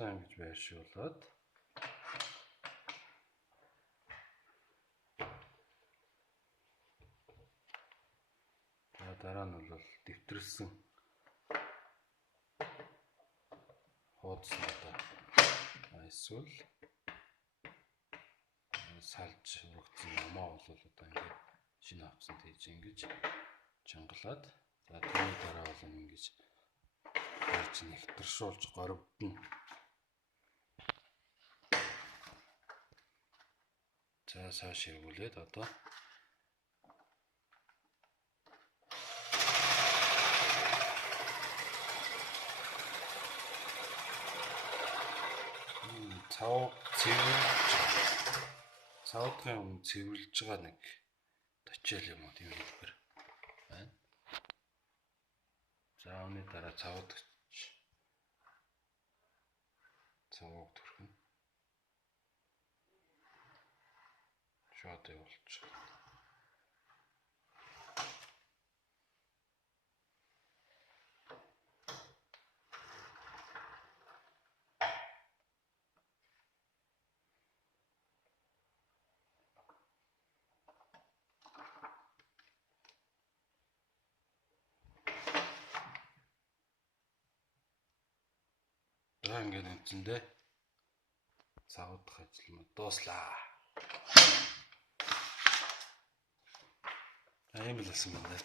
За ингэж байршуулад дараа нь бол дэвтэрсэн хуудснуудаа эсвэл салж урагдсан намаа бол одоо ингээд шинэ авсан тийж ингэж чангалаад за түүний дараа бол ингэж харж нэвтэршүүлж горивдно. За цааш эргүүлээд одоо цавдгийн өмнө цэвэрлж байгаа нэг точил юм уу тийм хэлбэр байна. За үүний дараа цавд цавд төрхөн шууд явуулчих. Ингээд үнцэндээ цавдах ажил дууслаа. Ийм л байсан байна.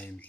Ийм л